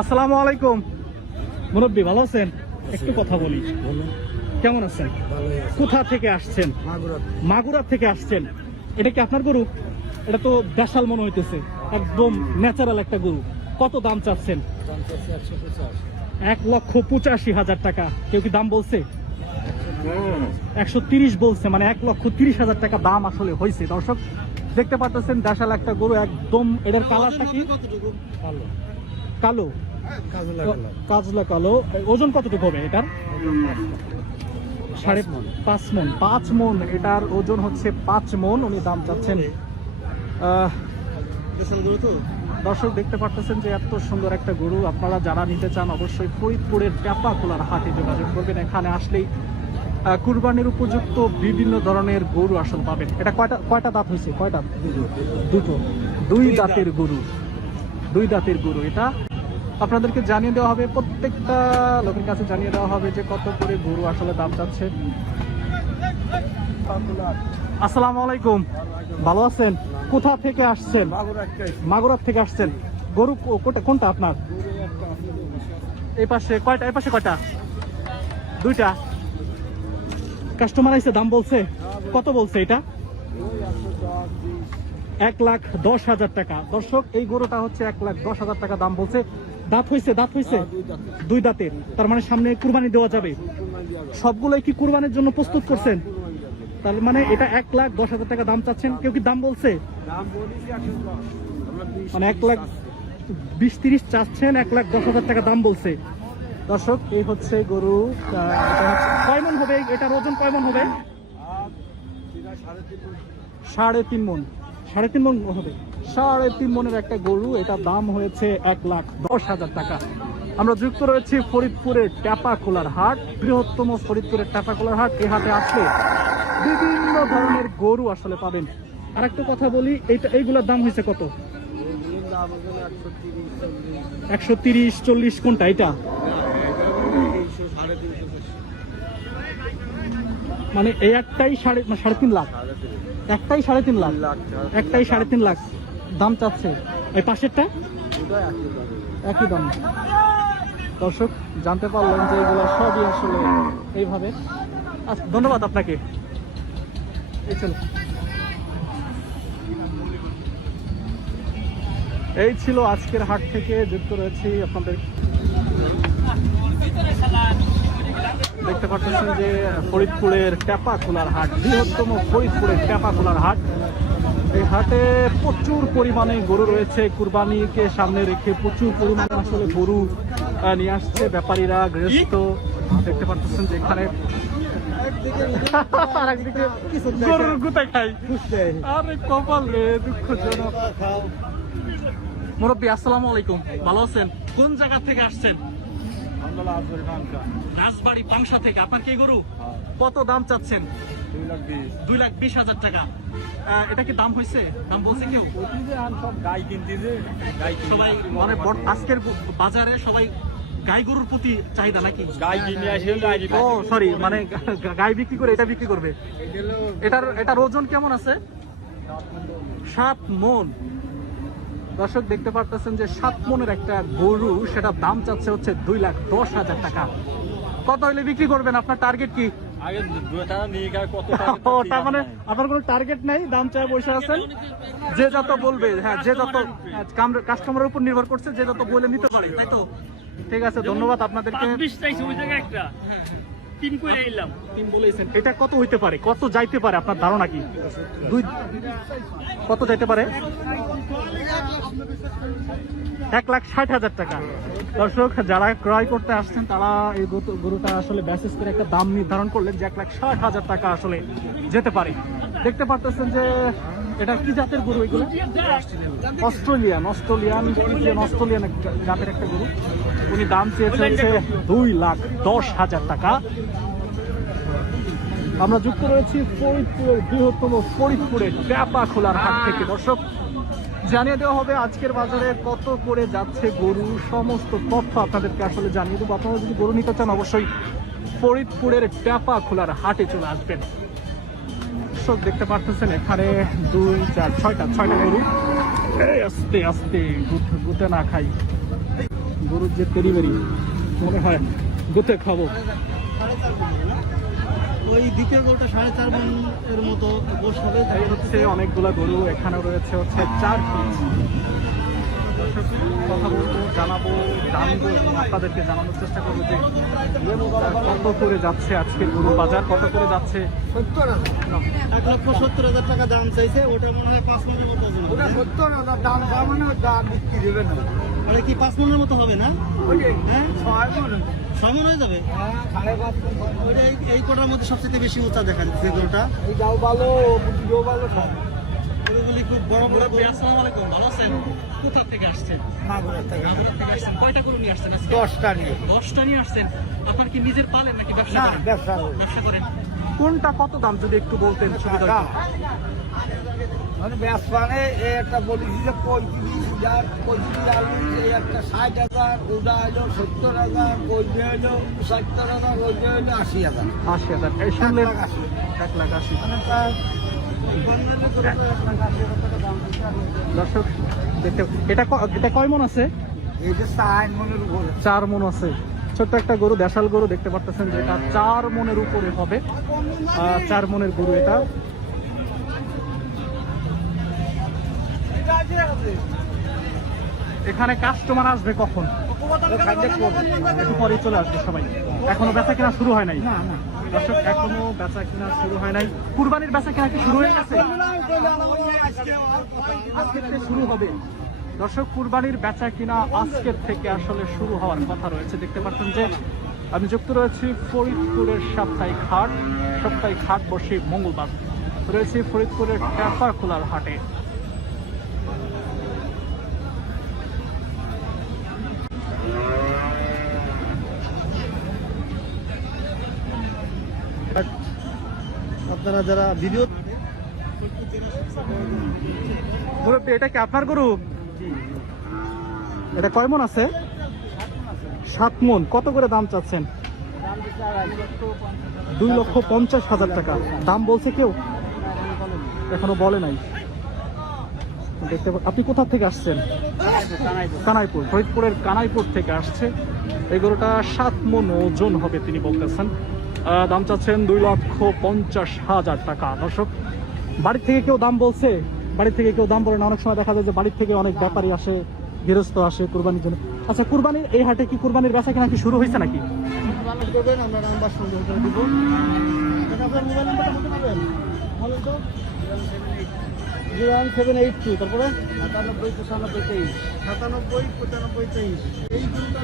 আসসালামু আলাইকুম মুরব্বী, ভালো আছেন? একটু কথা বলি। কেমন আছেন? কোথা থেকে আসছেন? মাগুরা থেকে আসছেন। এটা কি আপনার গরু? এটা তো দেশাল মনে হইতেছে, একদম ন্যাচারাল একটা গরু। কত দাম চাচ্ছেন? 1,85,000 টাকা। কেউ কি দাম বলছে? 130 বলছে, মানে 1,30,000 টাকা দাম আসলে হয়েছে। দর্শক দেখতে পাচ্ছেন, দেশাল একটা গরু একদম। এটার কালারটা কি? কালো, কাজলা কালো। ওজন কতটুকু হবে এটার? 5.5 মন। 5 মন এটার ওজন হচ্ছে 5 মন। উনি দাম চাচ্ছেন। দর্শক দেখতে পাচ্ছেন যে এত সুন্দর একটা গরু। আপনারা যারা নিতে চান অবশ্যই ফরিদপুরের টেপাখোলার হাটে যোগাযোগ করবেন। এখানে আসলেই কুরবানির উপযুক্ত বিভিন্ন ধরনের গরু আসল পাবেন। এটা কয়টা দাঁত হয়েছে? কয়টা? দুটো। দুই দাঁতের গরু, দুই দাঁতের গরু। এটা আপনাদেরকে জানিয়ে দেওয়া হবে, প্রত্যেকটা লোকের কাছে জানিয়ে দেওয়া হবে যে কত করে গরু আসলে দাম চাচ্ছে। আসসালামু আলাইকুম, ভালো আছেন? কোথা থেকে আসছেন? মাগুরা থেকে আসছেন। গরু কোনটা আপনার? এই পাশে কয়টা? এই পাশে কয়টা? দুইটা। কাস্টমার আইছে, দাম বলছে? কত বলছে এটা? 1,10,000 টাকা। দর্শক এই গরুটা হচ্ছে 1,10,000 টাকা দাম বলছে। দাঁত হয়েছে? দাঁত হয়েছে দুই দাঁতের। তার মানে সামনে কুরবানি দেওয়া যাবে। সবগুলোই কি কুরবানির জন্য প্রস্তুত করছেন? তার মানে এটা 1,10,000 টাকা দাম চাচ্ছেন। কেউ কি দাম বলছে? মানে 1,20,30 চাচ্ছেন, 1,10,000 টাকা দাম বলছে। দর্শক এই হচ্ছে গরু। কয় মন হবে এটার ওজন? কয় মন হবে? 3.5 মন। 3.5 মন হবে। 3.5 মনের একটা গরু। এটার দাম হয়েছে 1,10,000 টাকা। আমরা যুক্ত রয়েছি ফরিদপুরের টেপাখোলার হাট, বৃহত্তম ফরিদপুরের টেপাখোলার হাট। এই হাটে আসলে বিভিন্ন ধরনের গরু আসলে পাবেন। আর একটা কথা বলি, এইগুলোর দাম হয়েছে কত? 130, 40। কোনটা এটা? মানে এই একটাই 3.5 লাখ। একটাই 3.5 লাখ। একটাই 3.5 লাখ দাম চাচ্ছে। এই পাশেরটা একই দাম। দর্শক জানতে পারলেন যে এগুলো সবই আসলে এইভাবে। আচ্ছা, ধন্যবাদ আপনাকে। এই ছিল আজকের হাট থেকে যুক্ত রয়েছি আপনাদের। দেখতে পাচ্ছেন যে ফরিদপুরের টেপাখোলার হাট, বৃহত্তম ফরিদপুরের টেপাখোলার হাট। এই হাটে প্রচুর পরিমাণে গরু রয়েছে। কুরবানিকে সামনে রেখে প্রচুর পরিমাণে আসলে গরু নিয়ে আসছে ব্যাপারীরা, গৃহস্থ। দেখতে পাচ্ছেন যে এখানে গরুর গুতা খাই। আরে কপাল রে, দুঃখজনক। মুরব্বী আসসালামু আলাইকুম, ভালো আছেন? কোন জায়গা থেকে আসছেন? রাজবাড়ি পাংশা থেকে। আপনার কি গরু? কত দাম চাচ্ছেন? 2,20,000 টাকা। এটা কি দাম হয়েছে? দাম বলছে কেউ? সবাই মানে আজকের বাজারে সবাই গাই গরুর প্রতি চাহিদা নাকি? ও সরি, মানে গাই বিক্রি করে এটা বিক্রি করবে। এটার ওজন কেমন আছে? 7 মন। দর্শক দেখতে পারতেছেন যে 7 মনের একটা গরু, সেটা দাম চাচ্ছে হচ্ছে 2,10,000 টাকা। কত হইলে বিক্রি করবেন? আপনার টার্গেট কি? তার মানে আপনার কোনো টার্গেট নেই, দাম চায় বসে আছেন। যে যত বলবে, হ্যাঁ, যে যত কাস্টমারের উপর নির্ভর করছে, যে যত বলে নিতে পারে, তাই তো? ঠিক আছে, ধন্যবাদ আপনাদেরকে। এটা কত হইতে পারে? কত যাইতে পারে আপনার ধারণা কি? কত যাইতে পারে? 1,60,000 টাকা। দর্শক যারা ক্রয় করতে আসছেন তারা এই গরুটা আসলে ব্যাসেস করে একটা দাম নির্ধারণ করলেন যে 1,60,000 টাকা আসলে যেতে পারে। দেখতে পারতেছেন যে এটা কি জাতের গরু? এগুলো অস্ট্রেলিয়ান জাতের একটা গরু। উনি দাম চেয়েছেন 2,10,000 টাকা। আমরা যুক্ত রয়েছি ফরিদপুরের বৃহত্তম ফরিদপুরের টেপাখোলার হাট থেকে। দর্শক জানিয়ে দেওয়া হবে আজকের বাজারে কত করে যাচ্ছে গরু, সমস্ত তথ্য আপনাদেরকে আসলে জানিয়ে দেবো। আপনারা যদি গরু নিতে চান অবশ্যই ফরিদপুরের টেপাখোলার হাটে চলে আসবেন। দর্শক দেখতে পাচ্ছেন এখানে 2, 4, 6টা গরু। আস্তে আস্তে গুতে না খাই। গরুর যে তেরিবেরি মনে হয় গুতে খাবো। ওই দ্বিতীয় গরুটা 4.5 মণ এর মতো গোশ হবে। এই হচ্ছে অনেকগুলা গরু, এখানে রয়েছে হচ্ছে 4 পিস। কথা বলবো, জানাবো, জানবো এবং আপনাদেরকে জানানোর চেষ্টা করবো যে কত করে যাচ্ছে আজকের গরু বাজার, কত করে যাচ্ছে। 1,70,000 টাকা দাম চাইছে, ওটা মনে হয় 5 মণের মতো হবে। ওটা 70 দাম মানে দাম বিক্রি দেবে না। আরে কি 5 মণের মতো হবে না? হ্যাঁ 6 মণ 6 মণ হয়ে যাবে। হ্যাঁ 5.5 ওইটা এই কোটার মধ্যে সবচেয়ে বেশি উঁচা দেখা যাচ্ছে গরুটা। এই যাও ভালো বুটিও ভালো সব। গরুগুলি খুব বড় বড় গরু। আসসালামু আলাইকুম, ভালো আছেন? কোথা থেকে আসছেন? মাগুরা থেকে মাগুরা থেকে আসছেন। কয়টা গরু নিয়ে আসছেন আজকে? 10টা নিয়ে। 10টা নিয়ে আসছেন। আপনার কি নিজের পালেন নাকি ব্যবসা না করেন? ব্যবসা করি। ব্যবসা করেন। কোনটা কত দাম যদি একটু বলতেন সুবিধা হতো। মানে ব্যবসানে একটা বলেছি যে 35,000 এই একটা 60,000, ওটা হলো 70,000, ওইটা হলো 75,000, ওইটা হলো 80,000। 80,000। এই শুনলে 1,80,000। মানে প্রায় দর্শক দেখতে, এটা কয় মণ আছে? এই যে 4 মণের উপরে 4 মণ আছে। ছোট্ট একটা গরু, দেশাল গরু দেখতে পারতেছেন যে এটা 4 মণের উপরে হবে। 4 মণের গরু এটা। এখানে কাস্টমার আসবে কখন? একটু পরে চলে আসবে সবাই। এখনো বেচা কেনা শুরু হয় নাই। না না দর্শক এখনো বেচা কেনা শুরু হয় নাই। কুরবানির বেচা কেনা কি শুরু হয়ে গেছে? আজকের থেকে শুরু হবে। দর্শক কুরবানির বেচা কিনা আজকের থেকে আসলে শুরু হওয়ার কথা রয়েছে। দেখতে পাচ্ছেন যে আমি যুক্ত রয়েছি ফরিদপুরের সাপ্তাহিক হাট। সাপ্তাহিক হাট বসে মঙ্গলবার। রয়েছে ফরিদপুরের ট্যাপাখোলার হাটে। আপনারা যারা ভিডিও মুরব্বী, এটা কি আপনার গরু? এটা কয় মণ আছে? 7 মণ। কত করে দাম চাচ্ছেন? 2,50,000 টাকা দাম বলছে কেউ? এখনো বলে নাই। দেখতে আপনি কোথা থেকে আসছেন? কানাইপুর। ফরিদপুরের কানাইপুর থেকে আসছে। এই গরুটা 7 মণ ওজন হবে তিনি বলতেছেন। দাম চাচ্ছেন 2,50,000 টাকা। দর্শক বাড়ির থেকে কেউ দাম বলছে? বাড়ির থেকে কেউ দাম বলে না। অনেক সময় দেখা যায় যে বাড়ির থেকে অনেক ব্যাপারী আসে, গৃহস্থ আসে কুরবানির জন্য। আচ্ছা, কুরবানির এই হাটে কি কুরবানির বেচা কিনা কি শুরু হয়েছে নাকি? করবেন, আমরা নাম্বার সংগ্রহ করে দিব। আপনার মোবাইল নাম্বারটা বলতে পারবেন? বলেন তো। 01782, তারপরে 97 95 23 এই গরুটা